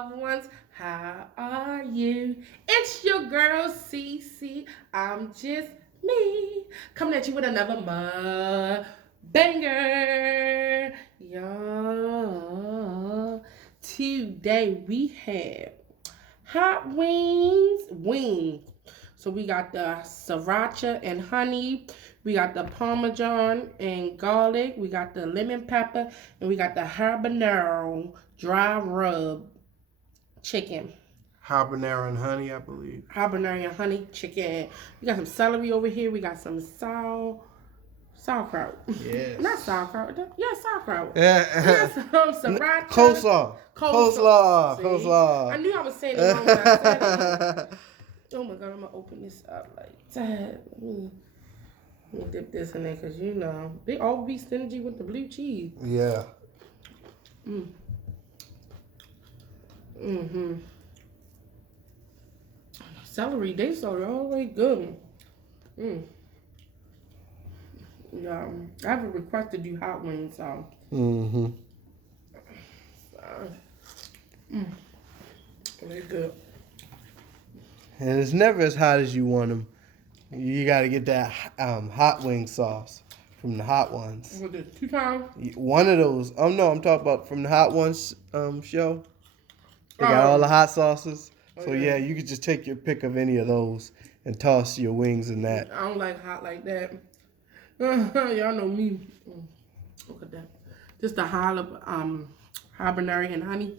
loved ones. How are you? It's your girl CC. I'm just me. Coming at you with another banger. Y'all. Today we have hot wings. So we got the sriracha and honey. We got the parmesan and garlic. We got the lemon pepper. And we got the habanero dry rub chicken. Habanero and honey, I believe. Habanero and honey chicken. We got some celery over here. We got some sauerkraut. Yes. Not sauerkraut. Yeah, sauerkraut. Yeah. We got some sriracha. Coleslaw. I knew I was saying it wrong when I said it. Oh my god, I'm gonna open this up like that. Let me dip this in there because you know they all be stingy with the blue cheese. Yeah. Celery, they so always good. Yeah, I have a request to do hot wings, so. They're good. And it's never as hot as you want them. You got to get that hot wing sauce from the Hot Ones. What is 2 times? One of those. Oh no, I'm talking about from the Hot Ones show. They got all the hot sauces. So yeah, you could just take your pick of any of those and toss your wings in that. I don't like hot like that. Y'all know me. Look at that. Just the habanero and honey.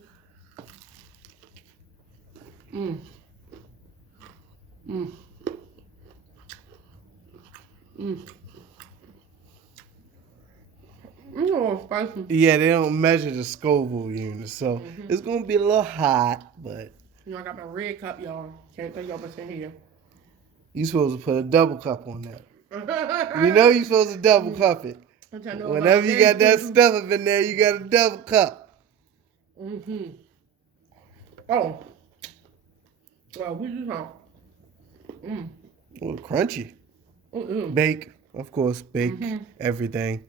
Spicy. Yeah, they don't measure the Scoville unit, so it's gonna be a little hot, but you know I got my red cup, y'all. Can't tell y'all what's in here. You supposed to put a double cup on that. You know you supposed to double cup it. Whenever you got that stuff up in there, you got a double cup. Oh. Well, we do have. Oh, crunchy. Bake, of course, bake everything.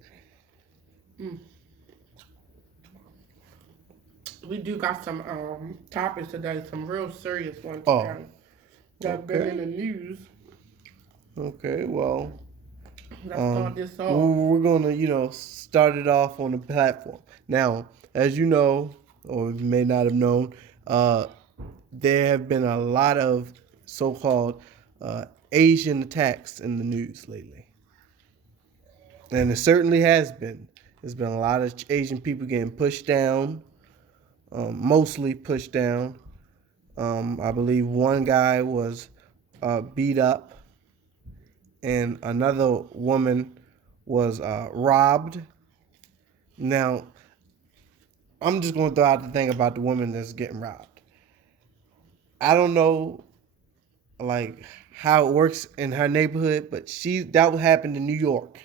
We do got some topics today, some real serious ones Oh, today that been in the news. Okay, well, Let's start this off. we're gonna, start it off on the platform. Now, as you know, or you may not have known, there have been a lot of so-called Asian attacks in the news lately, and it certainly has been. There's been a lot of Asian people getting pushed down, mostly pushed down. I believe one guy was beat up, and another woman was robbed. Now, I'm just going to throw out the thing about the woman that's getting robbed. I don't know, like, how it works in her neighborhood, but that happened in New York.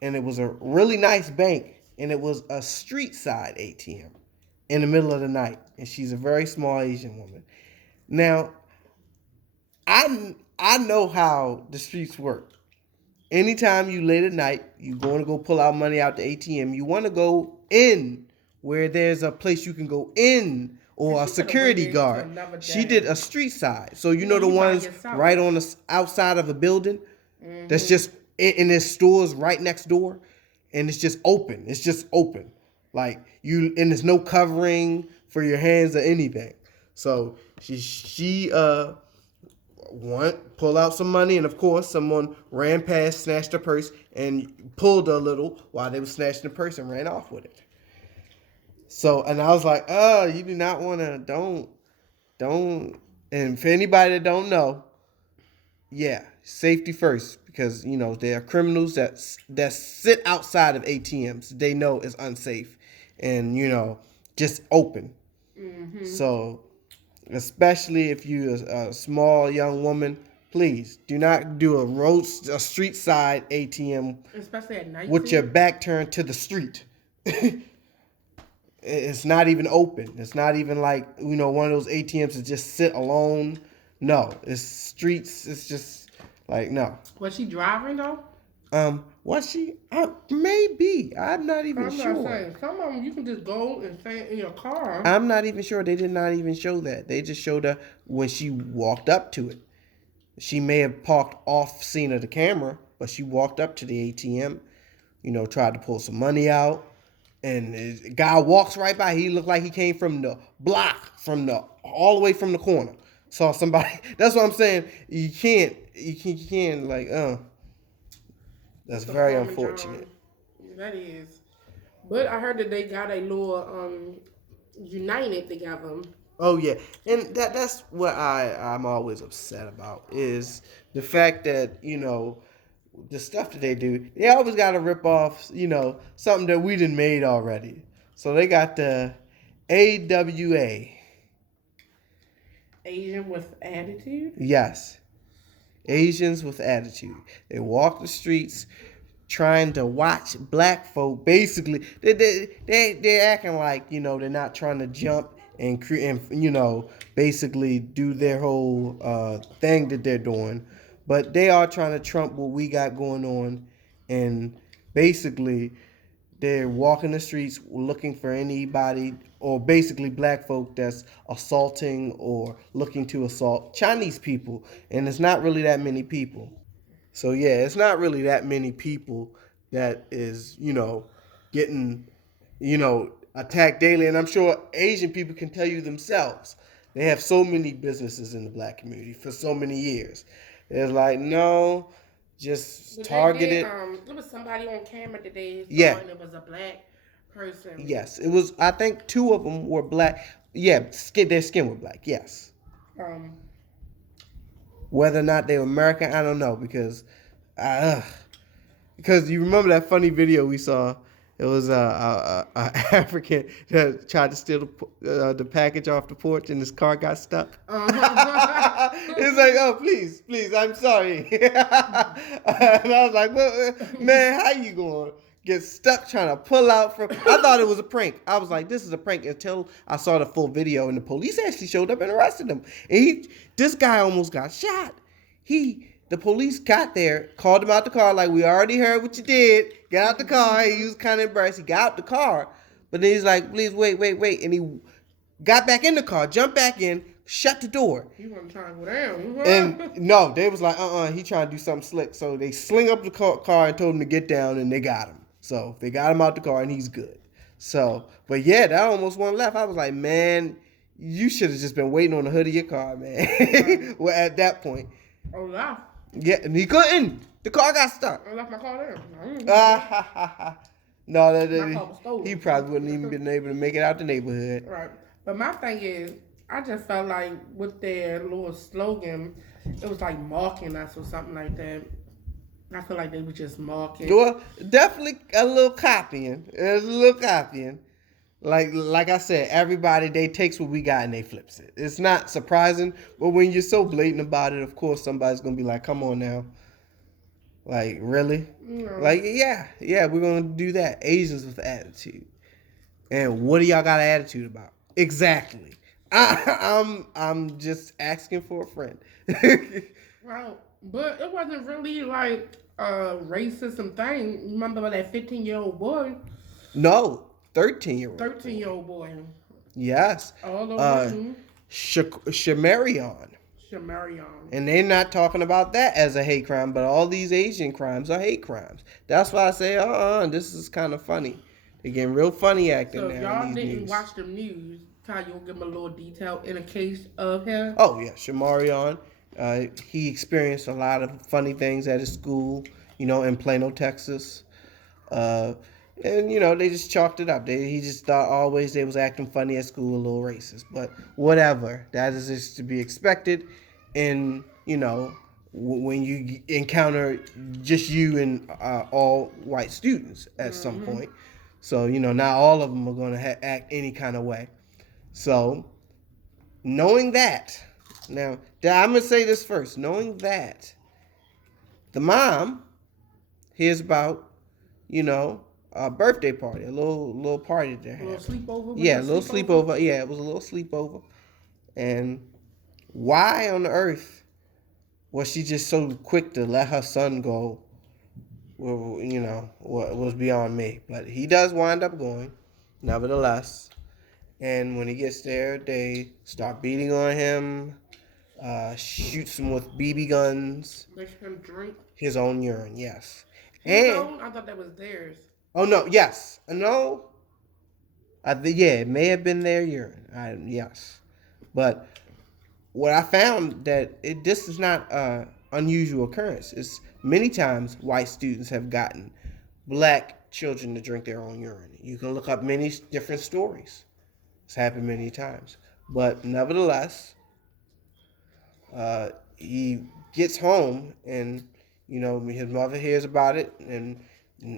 And it was a really nice bank, and it was a street side ATM in the middle of the night. And she's a very small Asian woman. Now, I know how the streets work. Anytime you late at night, you going to go pull out money out the ATM, you want to go in where there's a place you can go in or a security guard. She did a street side. So you know the ones right on the outside of a building that's just in there's stores right next door, and it's just open. It's just open. And there's no covering for your hands or anything. So she pull out some money, and of course someone ran past, snatched her purse, and pulled her a little while they were snatching the purse and ran off with it. So, and I was like, you do not want to, don't, and for anybody that don't know, yeah, safety first, because, there are criminals that sit outside of ATMs. They know it's unsafe and, just open. So, especially if you're a small young woman, please do not do a street side ATM, especially at night, with your back turned to the street. It's not even open. It's not even like, one of those ATMs that just sit alone. No, it's streets. It's just like, no. Was she driving though? Was she? Maybe. I'm not even I'm sure. not saying. Some of them you can just go and stay in your car. I'm not even sure. They did not even show that. They just showed her when she walked up to it. She may have parked off scene of the camera, but she walked up to the ATM, tried to pull some money out. And the guy walks right by. He looked like he came from the block, all the way from the corner. Saw somebody. That's what I'm saying. You can't, that's very unfortunate. That is. But I heard that they got a little united together. Oh yeah, and that's what I'm always upset about is the fact that the stuff that they do. They always got to rip off something that we done made already. So they got the AWA. Asian with attitude. Yes, Asians with attitude. They walk the streets trying to watch black folk. Basically, they're acting like they're not trying to jump and create and basically do their whole thing that they're doing, but they are trying to trump what we got going on, and basically they're walking the streets looking for anybody or basically black folk that's assaulting or looking to assault Chinese people, and it's not really that many people. So yeah, it's not really that many people that is, getting, attacked daily. And I'm sure Asian people can tell you themselves. They have so many businesses in the black community for so many years. It's like, no, just But target it. There was somebody on camera today. Yeah. And it was a black person. Yes, it was. I think 2 of them were black. Yeah, their skin was black. Yes. Um, Whether or not they were American, I don't know because you remember that funny video we saw. It was a African that tried to steal the package off the porch and his car got stuck. It's like, oh, please, I'm sorry. And I was like, well, man, how you going to get stuck trying to pull out from... I thought it was a prank. I was like, this is a prank until I saw the full video and the police actually showed up and arrested him. And this guy almost got shot. The police got there, called him out the car, like, we already heard what you did. Get out the car. He was kind of embarrassed. He got out the car. But then he's like, please, wait. And he got back in the car, jumped back in, shut the door. He wasn't trying to go down. And no, they was like, he trying to do something slick. So they sling up the car and told him to get down, and they got him. So they got him out the car, and he's good. So, but yeah, that almost one left. I was like, man, you should have just been waiting on the hood of your car, man. Well, at that point. Oh, laugh. Yeah, and he couldn't. The car got stuck. I left my car there. No, he probably wouldn't even been able to make it out the neighborhood. Right. But my thing is, I just felt like with their little slogan, it was like mocking us or something like that. I feel like they were just mocking. Well, definitely a little copying. There's a little copying. Like I said, everybody, they takes what we got and they flips it. It's not surprising, but when you're so blatant about it, of course somebody's gonna be like, come on now. Like, really? No. Like, yeah, we're gonna do that. Asians with attitude. And what do y'all got an attitude about? Exactly. I'm just asking for a friend. Well, but it wasn't really like a racism thing. Remember that 15-year-old boy? No. 13-year-old. 13-year-old boy. Yes. All over Shamarion. And they're not talking about that as a hate crime, but all these Asian crimes are hate crimes. That's why I say, this is kind of funny. They're getting real funny acting now. So if y'all didn't watch the news, Ty, you'll give them a little detail in a case of him? Oh, yeah. Shamarion. He experienced a lot of funny things at his school, in Plano, Texas. And, they just chalked it up. He just thought always they was acting funny at school, a little racist. But whatever. That is just to be expected. And, when you encounter just you and all white students at some point. So, not all of them are going to act any kind of way. So, knowing that. Now, I'm going to say this first. Knowing that, the mom hears about, a birthday party, a little party they're having. A little sleepover? Yeah, a little sleepover. Yeah, it was a little sleepover. And why on earth was she just so quick to let her son go what was beyond me. But he does wind up going, nevertheless. And when he gets there, they start beating on him, shoots him with BB guns, Make him drink his own urine, yes. his And, own. I thought that was theirs. oh no, yes. No, yeah, it may have been their urine. Yes. But what I found that this is not an unusual occurrence. It's many times white students have gotten black children to drink their own urine. You can look up many different stories. It's happened many times. But nevertheless, he gets home and, his mother hears about it and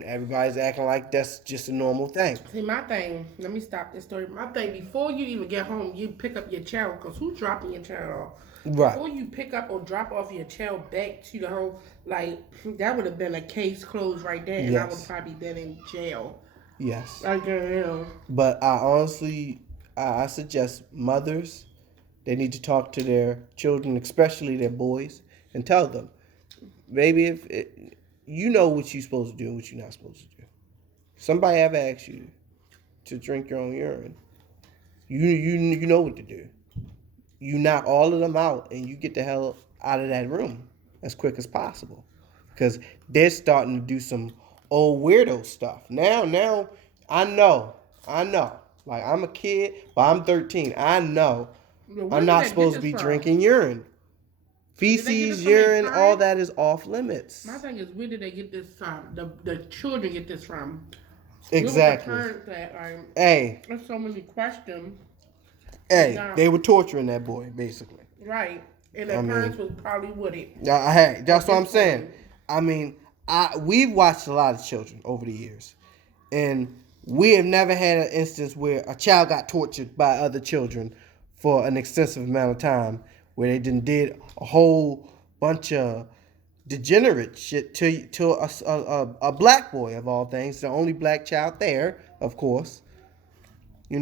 everybody's acting like that's just a normal thing. See, my thing, let me stop this story. My thing, before you even get home, you pick up your child, because who's dropping your child off? Right. Before you pick up or drop off your child back to the home, like, that would have been a case closed right there, and I Yes. would probably been in jail. Yes. Like, But I honestly, I suggest mothers, they need to talk to their children, especially their boys, and tell them, baby, you know what you're supposed to do and what you're not supposed to do. Somebody ever asked you to drink your own urine, you know what to do. You knock all of them out and you get the hell out of that room as quick as possible, because they're starting to do some old weirdo stuff. Now, I know. Like, I'm a kid, but I'm 13. I know I'm not supposed to be drinking urine. Feces, urine, all that is off limits. My thing is, where did they get this from? The children get this from. Exactly. Hey. There's so many questions. Hey, they were torturing that boy, basically. Right. And the parents was probably with it. Hey, that's what I'm saying. I mean, we've watched a lot of children over the years. And we have never had an instance where a child got tortured by other children for an extensive amount of time, where they did a whole bunch of degenerate shit to a black boy, of all things, the only black child there, of course, and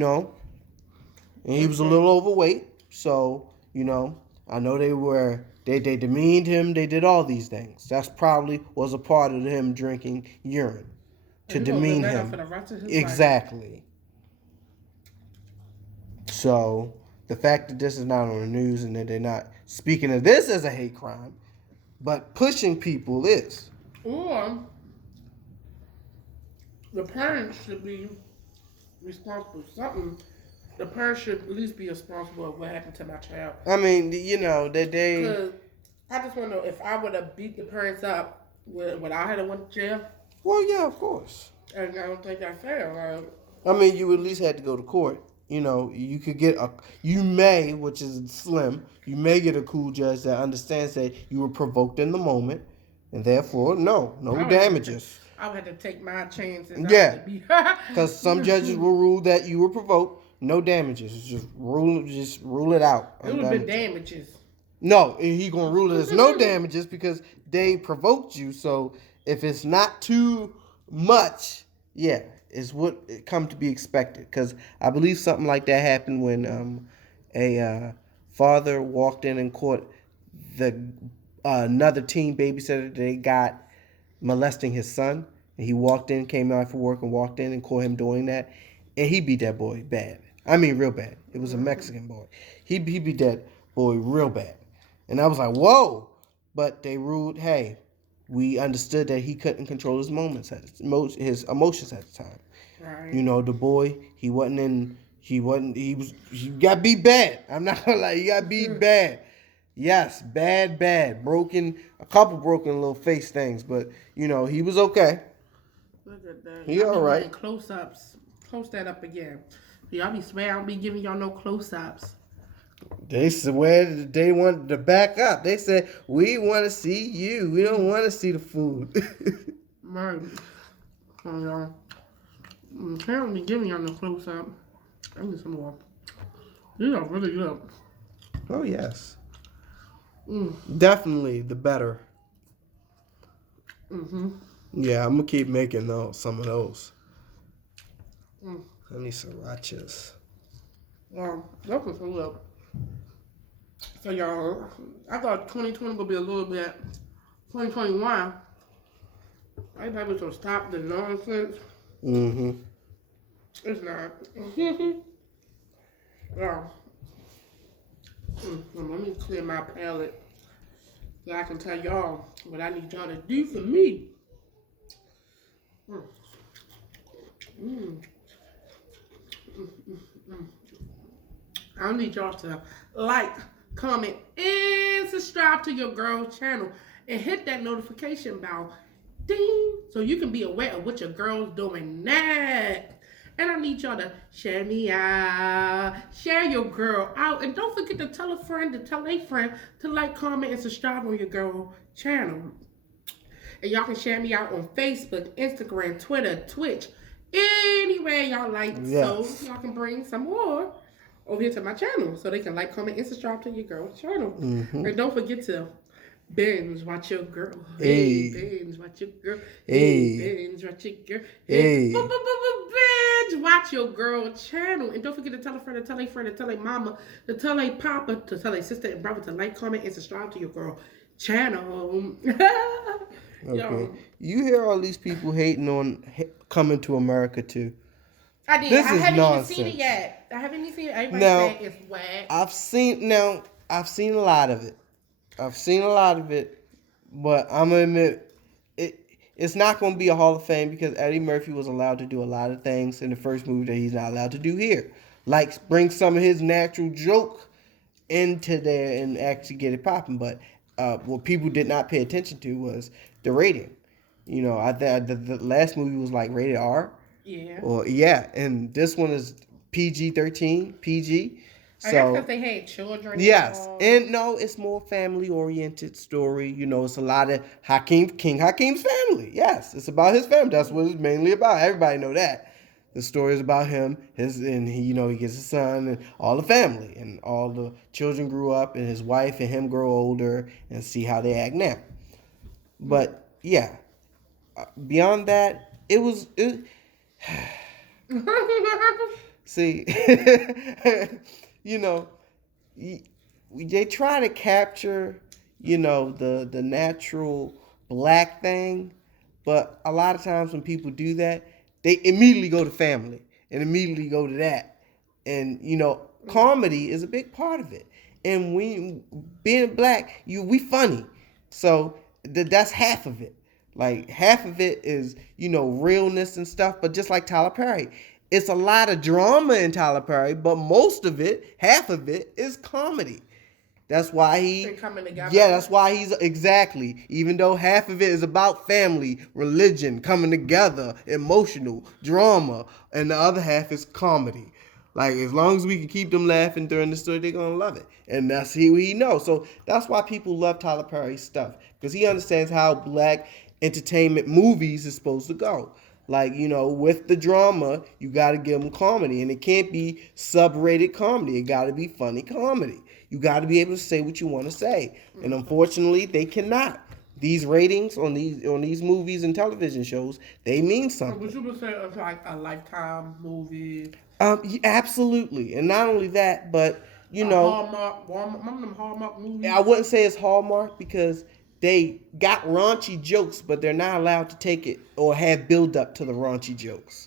he was a little overweight, so I know they demeaned him, they did all these things. That's probably was a part of him drinking urine to demean him. For the rest of his Exactly. life. So the fact that this is not on the news and that they're not speaking of this as a hate crime, but pushing people is. Or the parents should be responsible for something. The parents should at least be responsible for what happened to my child. I mean, that they. Because I just want to know, if I would have beat the parents up, would I have went to jail? Well, yeah, of course. And I don't think that's fair. I mean, you at least had to go to court. You could get which is slim, you may get a cool judge that understands that you were provoked in the moment, and therefore, no damages. I would have to take my chances. Yeah, because some judges will rule that you were provoked, no damages. Just rule it out. It would have been damages. No, he gonna rule it as no damages because they provoked you. So if it's not too much, yeah, is what it come to be expected. Because I believe something like that happened when a father walked in and caught another teen babysitter they got molesting his son. And he walked in, came out for work and walked in and caught him doing that. And he beat that boy bad. I mean, real bad. It was a Mexican boy. He beat that boy real bad. And I was like, whoa. But they ruled, hey, we understood that he couldn't control his his emotions at the time. Right. The boy, he got beat bad. I'm not gonna lie, he got beat bad. Yes, bad. A couple broken little face things, but he was okay. Look at that. He all right. Close-ups. Close that up again. Y'all be swear I don't be giving y'all no close-ups. They swear that they wanted to back up. They said, we want to see you. We don't want to see the food. Right. So, y'all. I don't be giving y'all no close-up. I need some more. These are really good. Oh, yes. Definitely the better. Mm-hmm. Yeah, I'm going to keep making some of those. I need srirachas. That was so good. So, y'all, I thought 2020 would be a little bit, 2021 Everybody gonna stop the nonsense. Mm-hmm. It's not. Yeah. Let me clear my palate so I can tell y'all what I need y'all to do for me. Mm. Mm. I need y'all to like, comment, and subscribe to your girl channel and hit that notification bell. Ding! So you can be aware of what your girl's doing next. And I need y'all to share me out. Share your girl out. And don't forget to tell a friend to tell a friend to like, comment, and subscribe on your girl channel. And y'all can share me out on Facebook, Instagram, Twitter, Twitch, anywhere y'all like. Yes. So y'all can bring some more over here to my channel so they can like, comment, and subscribe to your girl's channel. Mm-hmm. And don't forget to binge watch your girl. Hey. Binge watch your girl. Hey. Binge watch your girl. Hey. Binge watch your girl channel. And don't forget to tell a friend, to tell a friend, to tell a mama, to tell a papa, to tell a sister and brother to like, comment, and subscribe to your girl channel. Okay. Yo. You hear all these people hating on Coming to America too. I did. This I is haven't nonsense. even seen it yet. I haven't even seen it. Everybody Now, said it's whack. I've seen a lot of it. But I'm gonna admit it's not gonna be a Hall of Fame because Eddie Murphy was allowed to do a lot of things in the first movie that he's not allowed to do here. Like bring some of his natural joke into there and actually get it popping. But what people did not pay attention to was the rating. You know, I think the last movie was like rated R. Yeah. Or yeah, and this one is PG-13, PG. I guess So because they had children. yes, involved. and no, it's more family-oriented story. You know, it's a lot of King Hakim's family. Yes, it's about his family. That's what it's mainly about. Everybody know that. The story is about him, he gets a son and all the family, and all the children grew up, and his wife and him grow older, and see how they act now. But yeah, beyond that, see, you know, they try to capture, the natural black thing, but a lot of times when people do that, they immediately go to family and immediately go to that. And, comedy is a big part of it. And being black, we funny. So that's half of it. Like half of it is, realness and stuff. But just like Tyler Perry, it's a lot of drama in Tyler Perry, but most of it, half of it, is comedy. That's why that's why he's exactly. Even though half of it is about family, religion, coming together, emotional, drama, and the other half is comedy. Like as long as we can keep them laughing during the story, they're gonna love it, and that's who he knows. So that's why people love Tyler Perry's stuff because he understands how black entertainment movies is supposed to go. Like, with the drama, you got to give them comedy. And it can't be sub-rated comedy. It got to be funny comedy. You got to be able to say what you want to say. And unfortunately, they cannot. These ratings on these movies and television shows, they mean something. Would you say it's like a Lifetime movie? Absolutely. And not only that, but, Hallmark, remember them Hallmark movies? I wouldn't say it's Hallmark because they got raunchy jokes, but they're not allowed to take it or have build up to the raunchy jokes.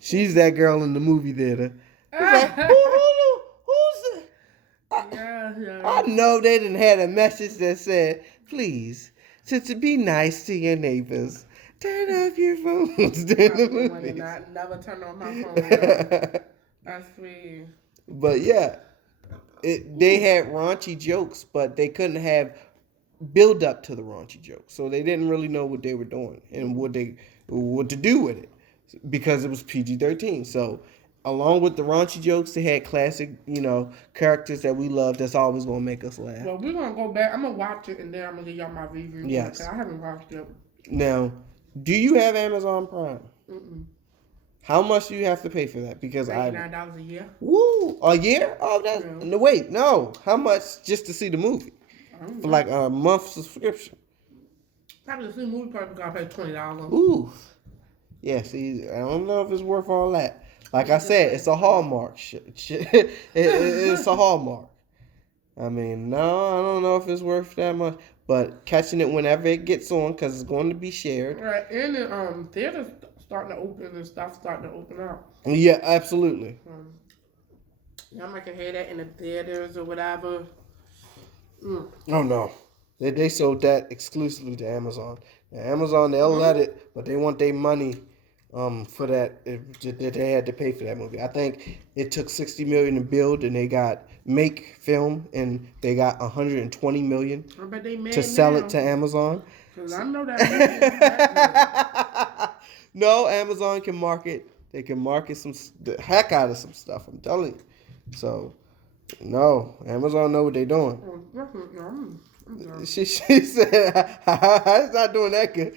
She's that girl in the movie theater. It's like, who's it? I know they didn't have a message that said, please, to be nice to your neighbors. Turn off your phones during the movie. I never turn on my phone. That's sweet. But yeah. They had raunchy jokes, but they couldn't have build up to the raunchy jokes. So they didn't really know what they were doing and what to do with it because it was PG-13. So along with the raunchy jokes, they had classic, characters that we love that's always going to make us laugh. Well, we're going to go back. I'm going to watch it and then I'm going to give y'all my review. Yes. I haven't watched it. Now, do you have Amazon Prime? Mm-mm. How much do you have to pay for that? Because $99 a year. Woo! A year? Oh, that's no. Wait, no. How much just to see the movie? For like a month subscription. Probably to see the movie. Probably got to pay $20. Ooh. Yeah. See, I don't know if it's worth all that. Like I said, it's a Hallmark it's a Hallmark. I mean, no, I don't know if it's worth that much. but catching it whenever it gets on because it's going to be shared. Right, and the theaters starting to open and stuff starting to open up. Yeah, absolutely. Y'all might can hear that in the theaters or whatever. Oh no, they sold that exclusively to Amazon. Now, Amazon they'll let it, but they want their money for that. They had to pay for that movie. I think it took $60 million to build, and they got make film, and they got $120 million But they mad to sell now, it to Amazon. Cause I know that movie is that No, Amazon can market. They can market the heck out of some stuff. I'm telling you. So, no, Amazon know what they're doing. good. She said, "It's not doing that good,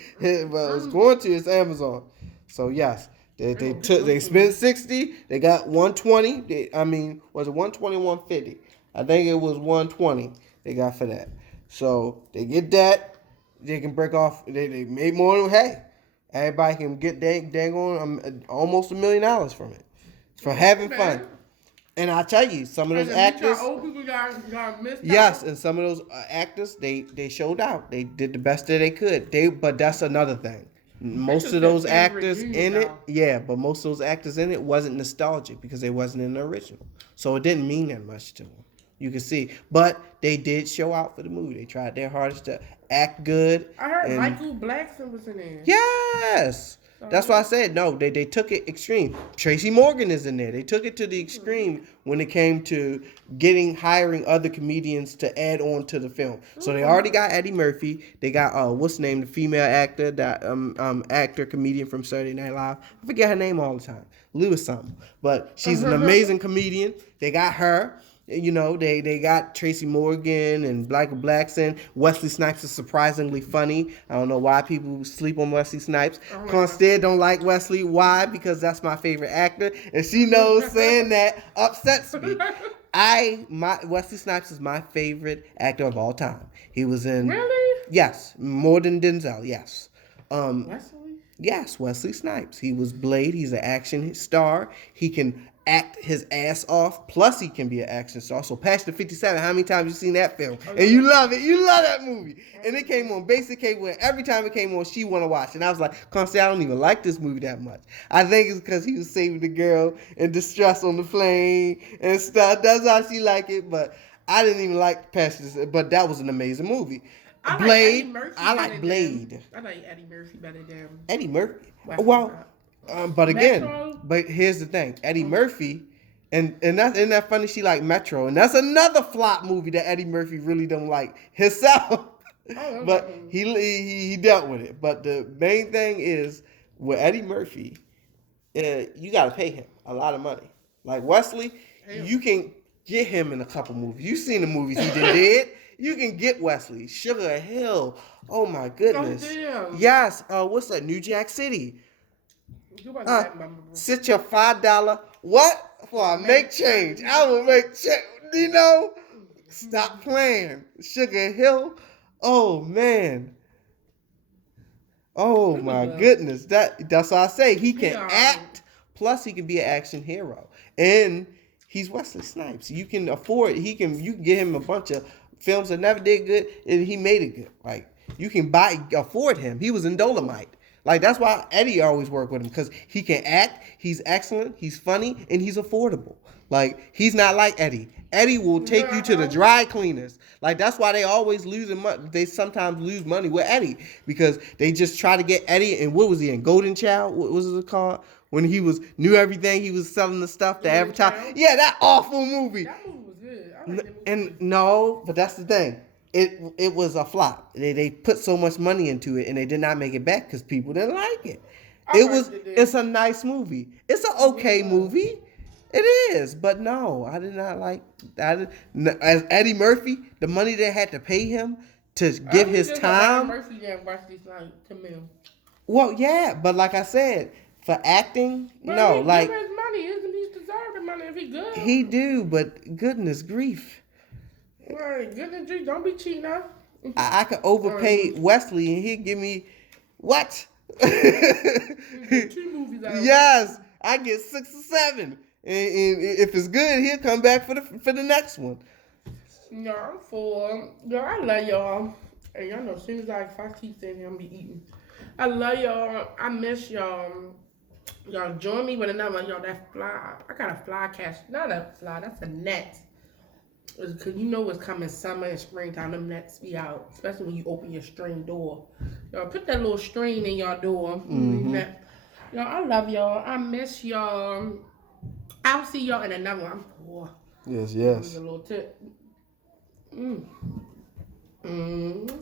but it's going to. It's Amazon." So yes, they spent 60. They got 120. Was it 120, 150? I think it was 120. They got for that. So they get that. They can break off. They made more. Hey, everybody can get dang on almost $1 million from it for having fun. And I tell you, some of those actors. Old people got missed Yes, out. and some of those actors, they showed out. They did the best that they could. But that's another thing. Most of those actors in it, but most of those actors in it wasn't nostalgic because they wasn't in the original. So it didn't mean that much to them. You can see, but they did show out for the movie. They tried their hardest to act good. I heard Michael Blackson was in there. Yes. That's why I said no. They took it extreme. Tracy Morgan is in there. They took it to the extreme when it came to hiring other comedians to add on to the film. So they already got Eddie Murphy. They got what's the name, the female actor, that actor comedian from Saturday Night Live. I forget her name all the time. Lewis something, but she's an amazing comedian. They got her. You know, they got Tracy Morgan and Michael Blackson. Wesley Snipes is surprisingly funny. I don't know why people sleep on Wesley Snipes. Constead don't like Wesley. Why? Because that's my favorite actor. And she knows saying that upsets me. Wesley Snipes is my favorite actor of all time. He was in... Really? Yes. More than Denzel, yes. Wesley? Yes, Wesley Snipes. He was Blade. He's an action star. He can act his ass off. Plus, he can be an action star. So, Passion 57, how many times you seen that film? And you love it. You love that movie. And it came on basic cable. And every time it came on, she want to watch it. And I was like, Constance, I don't even like this movie that much. I think it's because he was saving the girl in distress on the plane and stuff. That's how she like it. But I didn't even like Passion. But that was an amazing movie. Blade. I like Blade. I like Eddie Murphy better than Eddie Murphy. Well, but again, but here's the thing: Eddie Murphy, and that's isn't that funny? She like Metro, and that's another flop movie that Eddie Murphy really don't like himself. But he dealt with it. But the main thing is with Eddie Murphy, you got to pay him a lot of money. Like Wesley, you can get him in a couple movies. You've seen the movies he did. You can get Wesley. Sugar Hill. Oh my goodness. Oh, yes. What's that? New Jack City. Sit your $5. What? For I make change. I will make change. You know? Stop playing. Sugar Hill. Oh man. Oh my goodness. That's why I say he can act. Plus he can be an action hero. And he's Wesley Snipes. You can afford you can get him a bunch of films that never did good, and he made it good. Like you can afford him. He was in Dolomite. Like that's why Eddie always worked with him because he can act. He's excellent. He's funny, and he's affordable. Like he's not like Eddie. Eddie will take you to the dry cleaners. Like that's why they always losing money. They sometimes lose money with Eddie because they just try to get Eddie. And what was he in? Golden Child? What was it called? When he knew everything, he was selling the stuff to advertise. Yeah, that awful movie. That movie was good. I like that movie. And no, but that's the thing. It was a flop. They put so much money into it, and they did not make it back because people didn't like it. It's a nice movie. It's an okay movie. It is, but no, I did not like that. As Eddie Murphy, the money they had to pay him to give his time. Murphy didn't watch these to me. Well, yeah, but like I said, for acting, but no, he like give his money. He deserves the money if he good. He do, but goodness grief. Right, goodness grief, don't be cheating now. I could overpay Wesley and he'd give me what? 2 movies out. Yes, I get 6 or 7. And if it's good, he'll come back for the next one. No, I'm for. Yo, I love y'all. And y'all know, as soon as if I keep saying I'm be eating. I love y'all. I miss y'all. Y'all join me with another y'all that fly. I got a fly catch. Not a fly, that's a net. Cause you know what's coming summer and springtime, them nets be out. Especially when you open your string door. Y'all put that little string in your door. Mm-hmm. Y'all, I love y'all. I miss y'all. I'll see y'all in another one. I'm poor. Yes, Give me yes. a little tip. Mm. Mm.